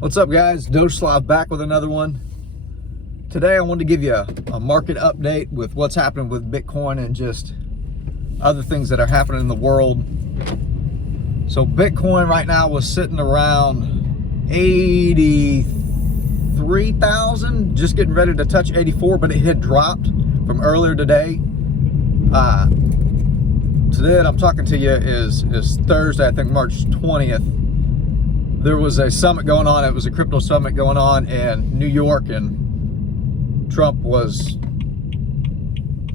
What's up, guys? DogeSlav back with another one. Today I wanted to give you a market update with what's happening with Bitcoin and just other things that are happening in the world. So Bitcoin right now was sitting around 83,000, just getting ready to touch 84, but it had dropped from earlier today. Today that I'm talking to you is Thursday, I think March 20th. There was a summit going on. It was a crypto summit going on in New York, and Trump was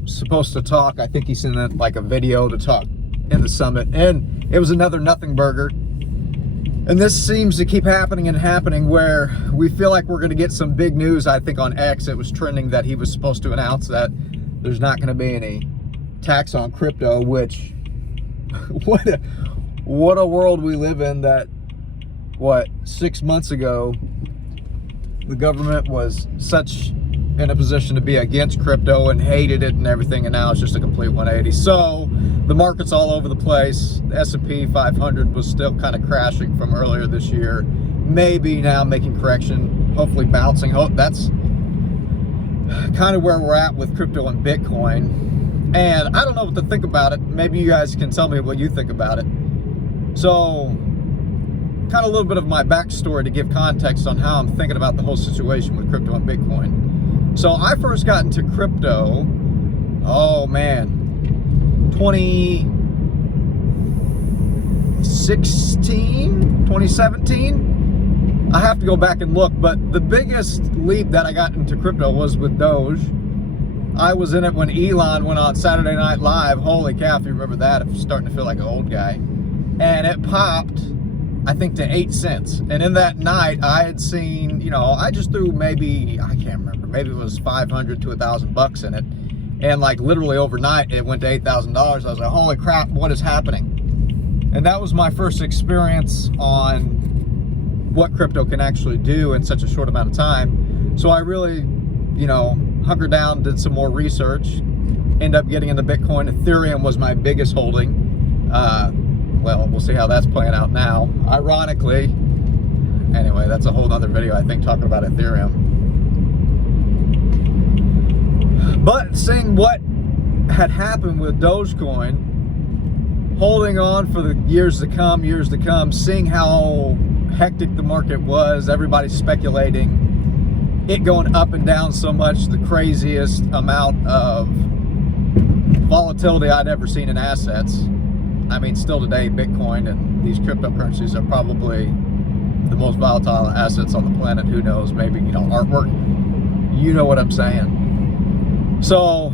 supposed to talk. I think he sent like a video to talk in the summit, and it was another nothing burger. And this seems to keep happening and happening, where we feel like we're going to get some big news. I think on X it was trending that he was supposed to announce that there's not going to be any tax on crypto, which what a world we live in. That 6 months ago the government was such in a position to be against crypto and hated it and everything, and now it's just a complete 180. So the market's all over the place. The S&P 500 was still kind of crashing from earlier this year, maybe now making correction, hopefully bouncing. That's kind of where we're at with crypto and Bitcoin, and I don't know what to think about it. Maybe you guys can tell me what you think about it. So kind of a little bit of my backstory to give context on how I'm thinking about the whole situation with crypto and Bitcoin. So I first got into crypto, 2017. I have to go back and look, but the biggest leap that I got into crypto was with Doge. I was in it when Elon went on Saturday Night Live. Holy cow, if you remember that. I'm starting to feel like an old guy. And it popped, I think, to 8 cents. And in that night, I had seen, I just threw maybe, I can't remember, maybe it was 500 to $1,000 in it. And like literally overnight, it went to $8,000. I was like, holy crap, what is happening? And that was my first experience on what crypto can actually do in such a short amount of time. So I really, hunkered down, did some more research, ended up getting into Bitcoin. Ethereum was my biggest holding. Well, we'll see how that's playing out now. Ironically, anyway, that's a whole other video, I think, talking about Ethereum. But seeing what had happened with Dogecoin, holding on for the years to come, seeing how hectic the market was, everybody speculating, it going up and down so much, the craziest amount of volatility I'd ever seen in assets. I mean, still today, Bitcoin and these cryptocurrencies are probably the most volatile assets on the planet. Who knows? Maybe, artwork. You know what I'm saying. So,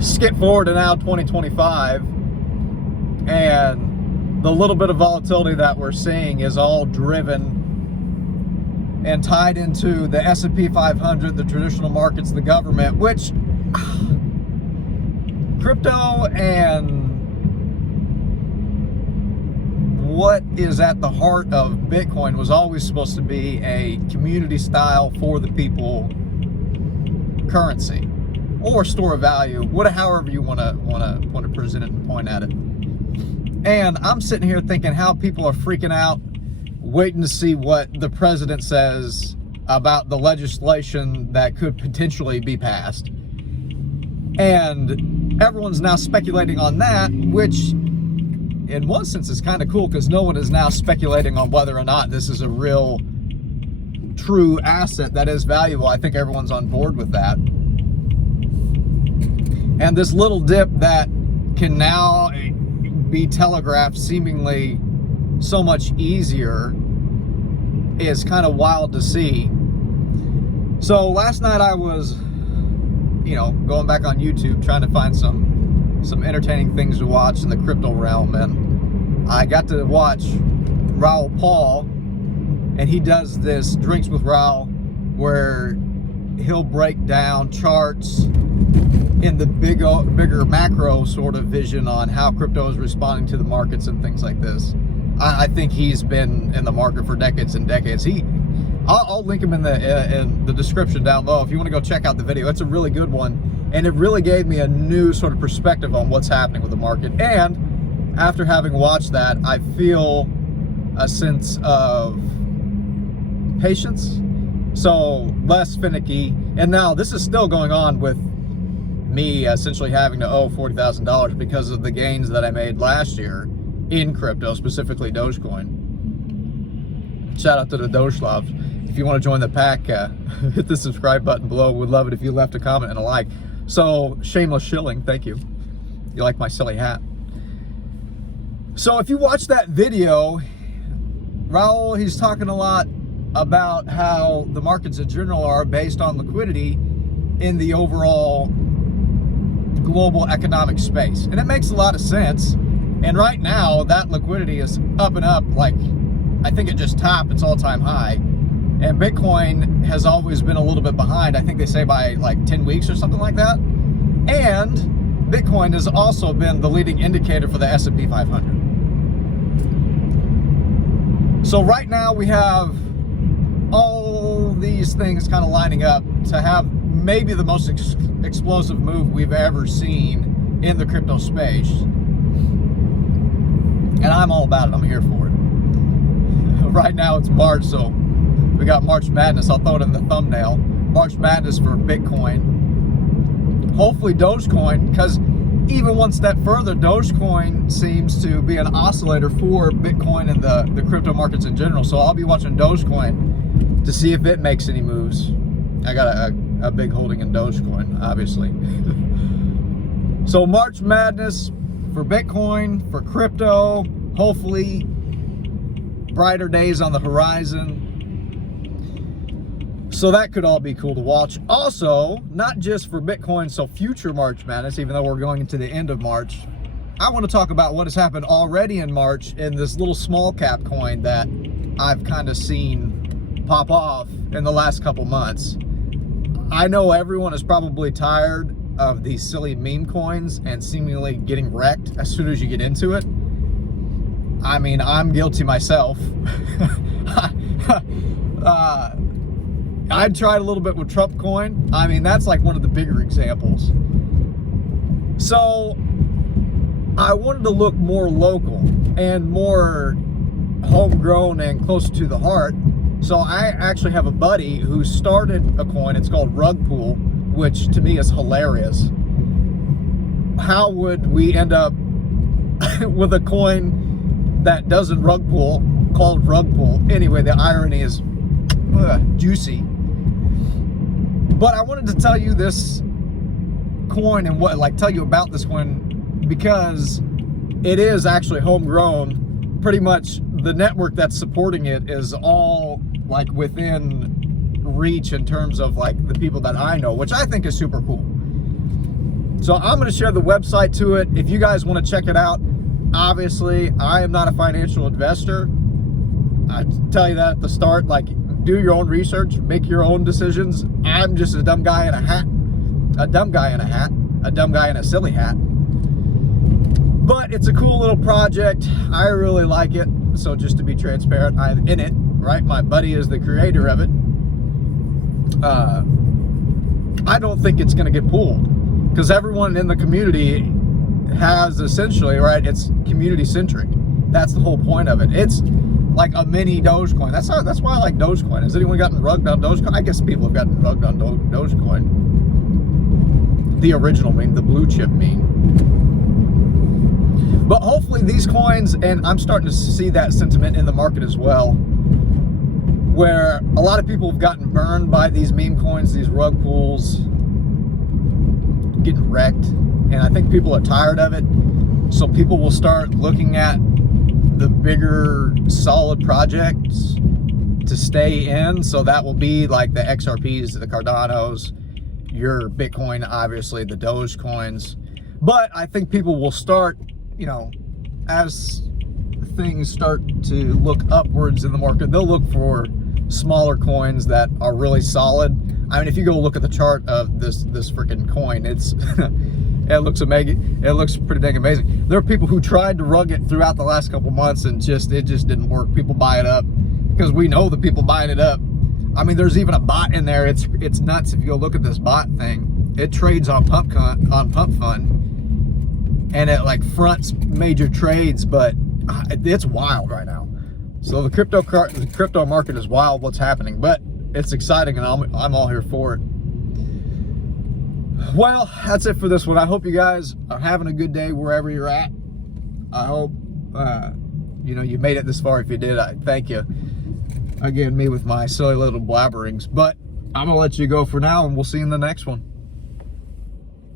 skip forward to now 2025, and the little bit of volatility that we're seeing is all driven and tied into the S&P 500, the traditional markets, the government, which crypto and what is at the heart of Bitcoin was always supposed to be a community style, for the people currency or store of value, however you want to present it and point at it. And I'm sitting here thinking how people are freaking out, waiting to see what the president says about the legislation that could potentially be passed. And everyone's now speculating on that, which in one sense is kind of cool, because no one is now speculating on whether or not this is a real, true asset that is valuable. I think everyone's on board with that. And this little dip that can now be telegraphed seemingly so much easier is kind of wild to see. So last night I was, going back on YouTube trying to find some entertaining things to watch in the crypto realm, and I got to watch Raul Paul, and he does this Drinks with Raul, where he'll break down charts in the bigger macro sort of vision on how crypto is responding to the markets and things like this. I think he's been in the market for decades and decades. I'll link him in the description down below if you want to go check out the video. It's a really good one, and it really gave me a new sort of perspective on what's happening with the market. And after having watched that, I feel a sense of patience, so less finicky. And now this is still going on with me essentially having to owe $40,000 because of the gains that I made last year in crypto, specifically Dogecoin. Shout out to the DogeSlav. If you want to join the pack, hit the subscribe button below. We'd love it if you left a comment and a like. So, shameless shilling, thank you. You like my silly hat. So if you watch that video, Raul, he's talking a lot about how the markets in general are based on liquidity in the overall global economic space. And it makes a lot of sense. And right now, that liquidity is up and up. Like, I think it just topped its all-time high. And Bitcoin has always been a little bit behind. I think they say by like 10 weeks or something like that. And Bitcoin has also been the leading indicator for the S&P 500. So right now we have all these things kind of lining up to have maybe the most explosive move we've ever seen in the crypto space. And I'm all about it. I'm here for it. Right now it's March, so we got March Madness. I'll throw it in the thumbnail. March Madness for Bitcoin. Hopefully Dogecoin, because even one step further, Dogecoin seems to be an oscillator for Bitcoin and the crypto markets in general. So I'll be watching Dogecoin to see if it makes any moves. I got a big holding in Dogecoin, obviously. So March Madness for Bitcoin, for crypto, hopefully brighter days on the horizon. So that could all be cool to watch. Also, not just for Bitcoin, so future March Madness, even though we're going into the end of March, I want to talk about what has happened already in March in this little small cap coin that I've kind of seen pop off in the last couple months. I know everyone is probably tired of these silly meme coins and seemingly getting wrecked as soon as you get into it. I mean, I'm guilty myself. I tried a little bit with Trump coin. I mean, that's like one of the bigger examples. So I wanted to look more local and more homegrown and closer to the heart. So I actually have a buddy who started a coin. It's called Rug Pool, which to me is hilarious. How would we end up with a coin that doesn't rug pull called Rug Pool? Anyway, the irony is juicy. But I wanted to tell you this coin and tell you about this coin because it is actually homegrown. Pretty much the network that's supporting it is all like within reach in terms of like the people that I know, which I think is super cool. So I'm going to share the website to it. If you guys want to check it out, obviously I am not a financial investor. I tell you that at the start, like, do your own research, make your own decisions. I'm just a dumb guy in a hat, a dumb guy in a hat, a dumb guy in a silly hat. But it's a cool little project. I really like it. So just to be transparent, I'm in it, right? My buddy is the creator of it. I don't think it's going to get pulled because everyone in the community has essentially, right? It's community centric. That's the whole point of it. It's like a mini Dogecoin. That's why I like Dogecoin. Has anyone gotten rugged on Dogecoin? I guess people have gotten rugged on Dogecoin. The original meme, the blue chip meme. But hopefully these coins, and I'm starting to see that sentiment in the market as well, where a lot of people have gotten burned by these meme coins, these rug pools, getting wrecked. And I think people are tired of it. So people will start looking at the bigger solid projects to stay in. So that will be like the XRPs, the Cardanos, your Bitcoin, obviously the Doge coins. But I think people will start, you know, as things start to look upwards in the market, they'll look for smaller coins that are really solid. I mean, if you go look at the chart of this freaking coin, it's it looks amazing. It looks pretty dang amazing. There are people who tried to rug it throughout the last couple months and it just didn't work. People buy it up because we know the people buying it up. I mean, there's even a bot in there. It's nuts. If you go look at this bot thing, it trades on Pump Fund, and it like fronts major trades, but it's wild right now. So the crypto market is wild what's happening, but it's exciting and I'm all here for it. Well, that's it for this one. I hope you guys are having a good day wherever you're at. I hope you know, you made it this far. If you did, I thank you. Again, me with my silly little blabberings, but I'm gonna let you go for now and we'll see you in the next one.